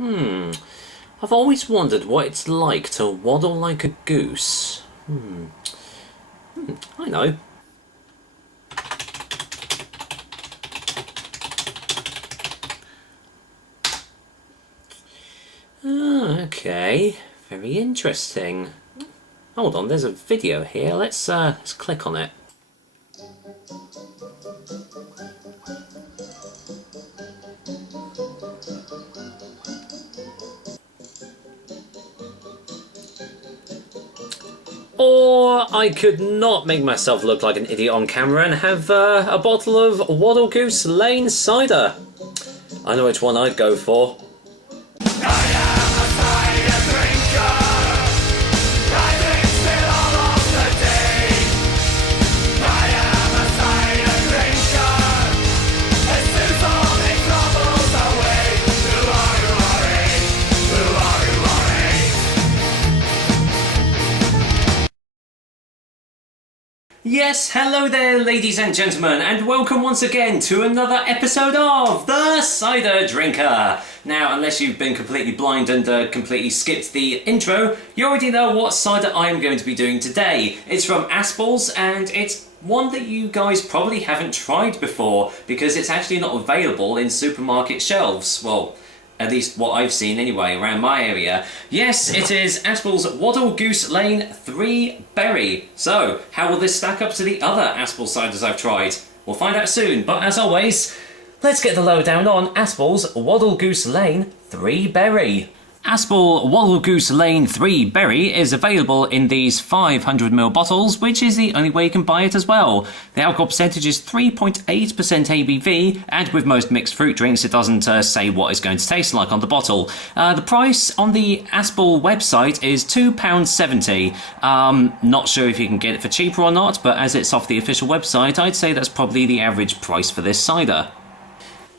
I've always wondered what it's like to waddle like a goose. I know. Okay, very interesting. Hold on, there's a video here. Let's click on it. Or I could not make myself look like an idiot on camera and have a bottle of Waddlegoose Lane cider. I know which one I'd go for. Yes, hello there ladies and gentlemen, and welcome once again to another episode of The Cider Drinker. Now, unless you've been completely blind and completely skipped the intro, you already know what cider I am going to be doing today. It's from Aspall's, and it's one that you guys probably haven't tried before, because it's actually not available in supermarket shelves. Well, at least what I've seen anyway, around my area. Yes, it is Aspall's Waddlegoose Lane 3 Berry. So, how will this stack up to the other Aspall ciders I've tried? We'll find out soon, but as always, let's get the lowdown on Aspall's Waddlegoose Lane 3 Berry. Aspall Waddlegoose Lane 3 Berry is available in these 500ml bottles, which is the only way you can buy it as well. The alcohol percentage is 3.8% ABV, and with most mixed fruit drinks it doesn't say what it's going to taste like on the bottle. The price on the Aspall website is £2.70. Not sure if you can get it for cheaper or not, but as it's off the official website, I'd say that's probably the average price for this cider.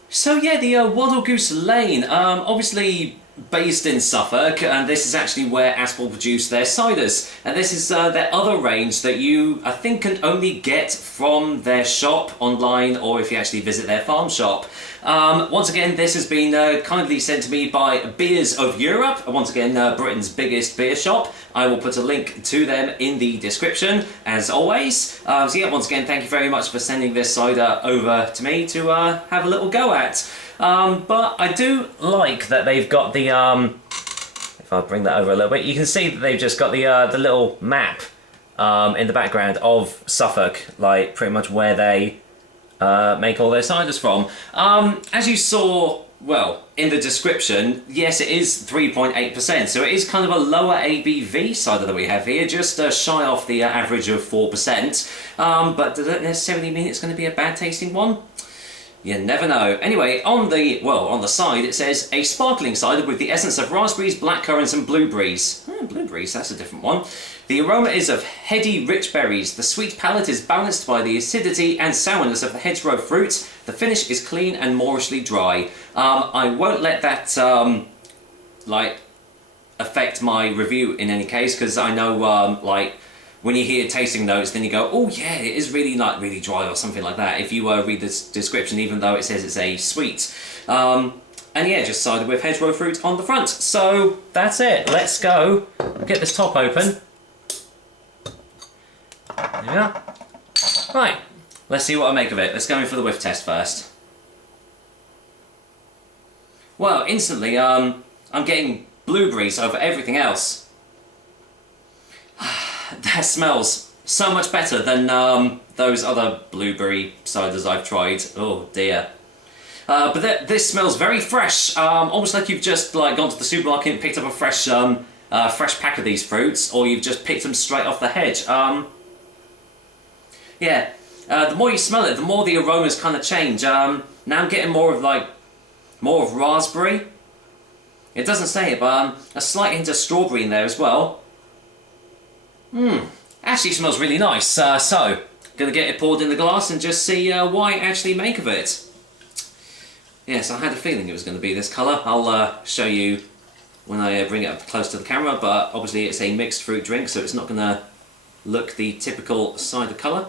So yeah, the Waddlegoose Lane, obviously based in Suffolk, and this is actually where Aspall produce their ciders, and this is their other range that you, I think, can only get from their shop online, or if you actually visit their farm shop. Once again, this has been kindly sent to me by Beers of Europe, once again Britain's biggest beer shop. I will put a link to them in the description, as always. So yeah, once again, thank you very much for sending this cider over to me to have a little go at. But I do like that they've got the, if I bring that over a little bit, you can see that they've just got the little map in the background of Suffolk, like pretty much where they make all their ciders from. As you saw, well, in the description, yes, it is 3.8%, so it is kind of a lower ABV cider that we have here, just shy off the average of 4%. But does that necessarily mean it's going to be a bad tasting one? You never know. Anyway, on the side it says, a sparkling cider with the essence of raspberries, blackcurrants and blueberries. Blueberries, that's a different one. The aroma is of heady, rich berries. The sweet palate is balanced by the acidity and sourness of the hedgerow fruit. The finish is clean and moorishly dry. I won't let that, affect my review in any case, because I know, when you hear tasting notes, then you go, oh yeah, it is really really dry or something like that, if you read the description, even though it says it's a sweet. And yeah, just cider with hedgerow fruit on the front. So that's it. Let's go get this top open. There we are. Right, let's see what I make of it. Let's go in for the whiff test first. Well, instantly, I'm getting blueberries over everything else. That smells so much better than those other blueberry ciders I've tried. Oh dear. But this smells very fresh, almost like you've just gone to the supermarket and picked up a fresh pack of these fruits, or you've just picked them straight off the hedge. Yeah, the more you smell it, the more the aromas kind of change. Now I'm getting more of raspberry. It doesn't say it, but a slight hint of strawberry in there as well. Actually smells really nice, so gonna get it poured in the glass and just see what I actually make of it. Yes, I had a feeling it was going to be this colour. I'll show you when I bring it up close to the camera, but obviously it's a mixed fruit drink, so it's not going to look the typical cider colour.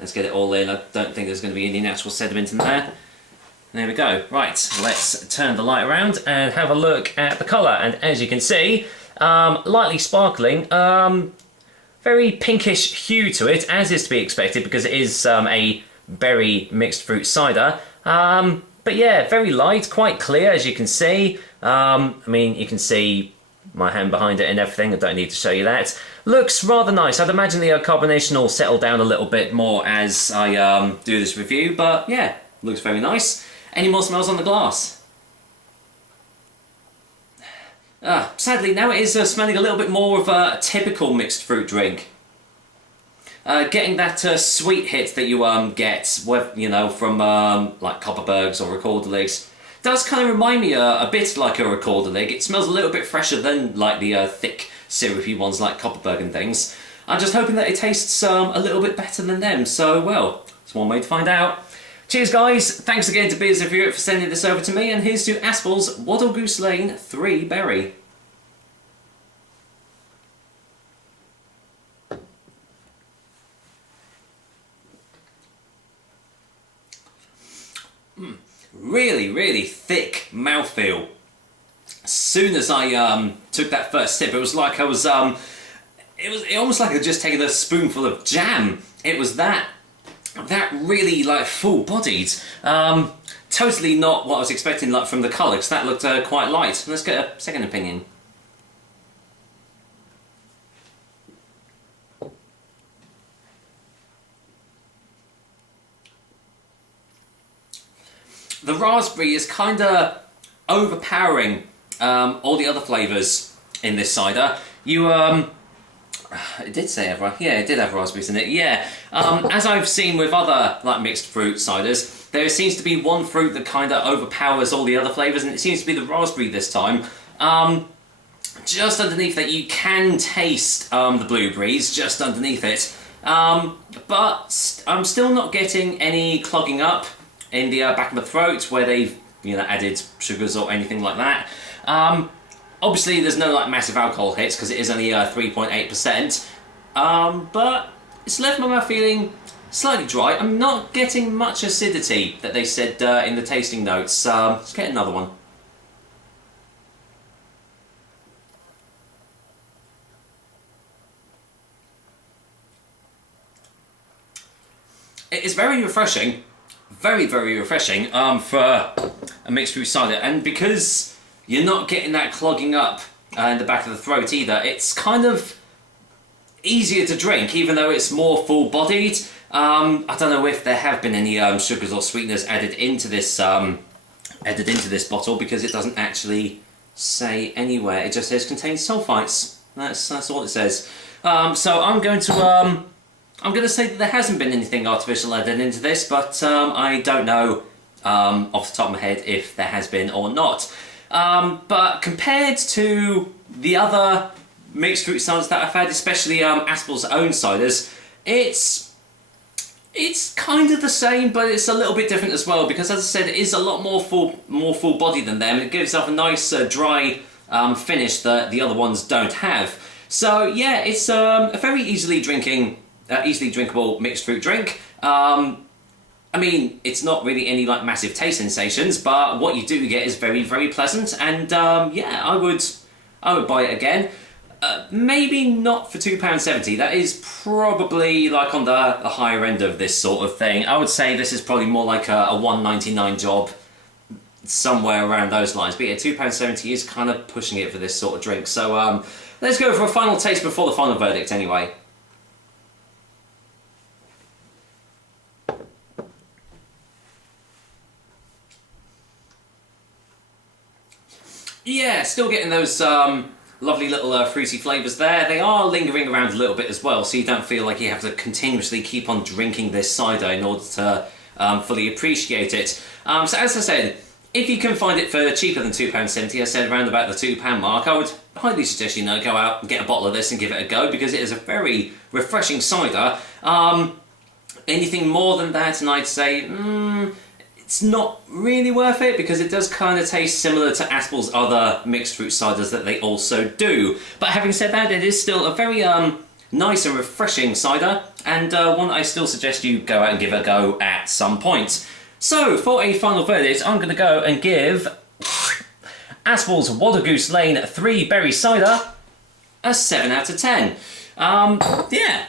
Let's get it all in. I don't think there's going to be any natural sediment in there. There we go. Right, let's turn the light around and have a look at the colour. And as you can see, lightly sparkling, very pinkish hue to it, as is to be expected because it is a berry mixed fruit cider. But yeah, very light, quite clear as you can see. I mean, you can see my hand behind it and everything. I don't need to show you that. Looks rather nice. I'd imagine the carbonation will settle down a little bit more as I do this review, but yeah, looks very nice. Any more smells on the glass? Sadly, now it is smelling a little bit more of a typical mixed fruit drink. Getting that sweet hit that you get, you know, from like Copperbergs or Recorderligs, does kind of remind me a bit like a Recorderlig. It smells a little bit fresher than like the thick, syrupy ones like Copperberg and things. I'm just hoping that it tastes a little bit better than them. So, well, it's one way to find out. Cheers, guys. Thanks again to Beers of Europe for sending this over to me, and here's to Aspall's Waddlegoose Lane 3 Berry. Really, really thick mouthfeel. As soon as I took that first sip, it was like I was it almost like I had just taken a spoonful of jam. It was that really like full-bodied. Totally not what I was expecting like from the colour, because that looked quite light. Let's get a second opinion. The raspberry is kind of overpowering all the other flavours in this cider. It did say it did have raspberries in it, yeah. As I've seen with other like mixed fruit ciders, there seems to be one fruit that kind of overpowers all the other flavours, and it seems to be the raspberry this time. Just underneath that you can taste the blueberries, just underneath it. But I'm still not getting any clogging up in the back of the throat where they've added sugars or anything like that. Obviously there's no like massive alcohol hits because it is only 3.8%, but it's left my mouth feeling slightly dry. I'm not getting much acidity that they said in the tasting notes. Let's get another one. It is very refreshing. Very, very refreshing for a mixed fruit cider, and because you're not getting that clogging up in the back of the throat either, it's kind of easier to drink, even though it's more full-bodied. I don't know if there have been any sugars or sweeteners added into this bottle, because it doesn't actually say anywhere. It just says contains sulfites. That's all it says. So I'm going to say that there hasn't been anything artificial added into this, but I don't know off the top of my head if there has been or not. But compared to the other mixed fruit ciders that I've had, especially Aspall's own ciders, it's kind of the same, but it's a little bit different as well, because as I said, it is a lot more full body than them. It gives off a nice dry finish that the other ones don't have. So yeah, it's a very easily drinkable mixed fruit drink. I mean, it's not really any like massive taste sensations, but what you do get is very, very pleasant, and yeah, I would buy it again. Maybe not for £2.70. That is probably like on the higher end of this sort of thing. I would say this is probably more like a £1.99 job, somewhere around those lines. But yeah, £2.70 is kind of pushing it for this sort of drink. So let's go for a final taste before the final verdict anyway. Yeah, still getting those lovely little fruity flavours there. They are lingering around a little bit as well, so you don't feel like you have to continuously keep on drinking this cider in order to fully appreciate it. So as I said, if you can find it for cheaper than £2.70, I said around about the £2 mark, I would highly suggest go out and get a bottle of this and give it a go, because it is a very refreshing cider. Anything more than that, and I'd say, it's not really worth it, because it does kind of taste similar to Aspall's other mixed fruit ciders that they also do. But having said that, it is still a very nice and refreshing cider, and one I still suggest you go out and give a go at some point. So, for a final verdict, I'm going to go and give Aspall's Waddlegoose Lane 3 Berry Cider a 7 out of 10. Yeah,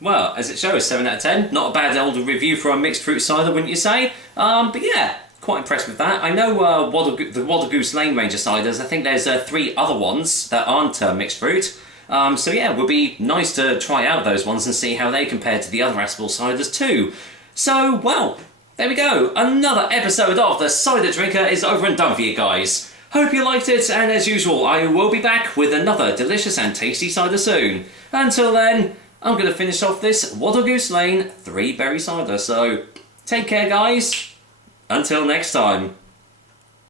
well, as it shows, 7 out of 10. Not a bad old review for a mixed fruit cider, wouldn't you say? But yeah, quite impressed with that. I know the Waddlegoose Lane range of ciders, I think there's 3 other ones that aren't mixed fruit. So yeah, it would be nice to try out those ones and see how they compare to the other Aspall ciders too. So, well, there we go. Another episode of The Cider Drinker is over and done for you guys. Hope you liked it, and as usual, I will be back with another delicious and tasty cider soon. Until then, I'm going to finish off this Waddlegoose Lane 3 Berry Cider, so take care guys. Until next time.